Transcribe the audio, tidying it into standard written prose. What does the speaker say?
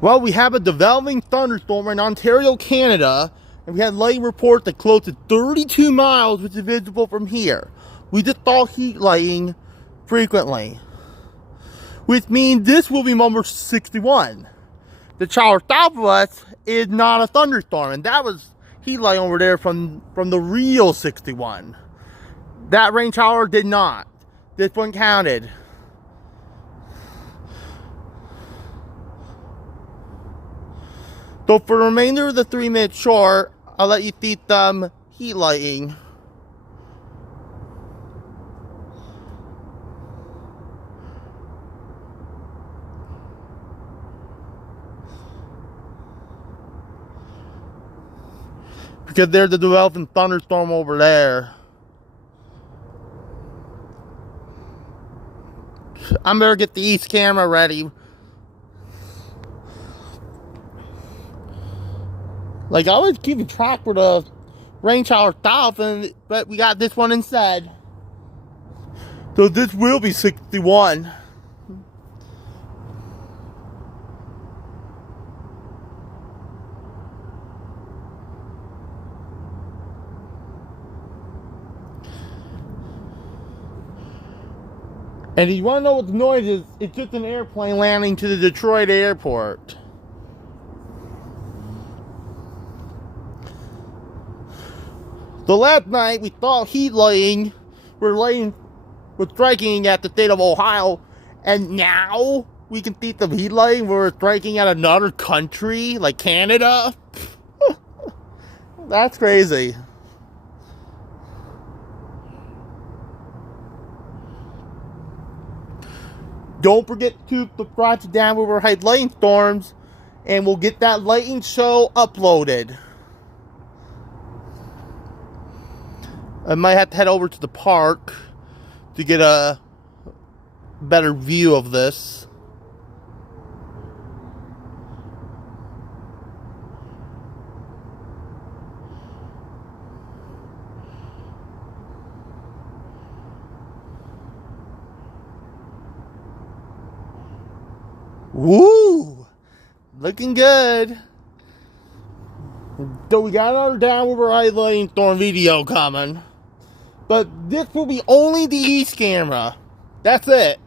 Well, we have a developing thunderstorm in Ontario, Canada, and we had lightning report that close to 32 miles, which is visible from here. We just saw heat lightning frequently, which means this will be number 61. The shower south of us is not a thunderstorm, and that was heat light over there from the real 61. That rain shower did not. This one counted. So for the remainder of the 3-minute short, I'll let you see some heat lighting. Because there's a developing thunderstorm over there. I'm gonna get the east camera ready. Like, I was keeping track for the rain shower south, but we got this one instead. So this will be 61. And if you want to know what the noise is, it's just an airplane landing to the Detroit airport. So last night we saw heat lightning was striking at the state of Ohio, and now we can see some heat lightning where it's striking at another country like Canada. That's crazy. Don't forget to subscribe to Downward Overhyped Lightning Storms, and we'll get that lightning show uploaded. I might have to head over to the park to get a better view of this. Woo! Looking good. So we got another Downward Overhyped Lightning Storm video coming. But this will be only the east camera. That's it.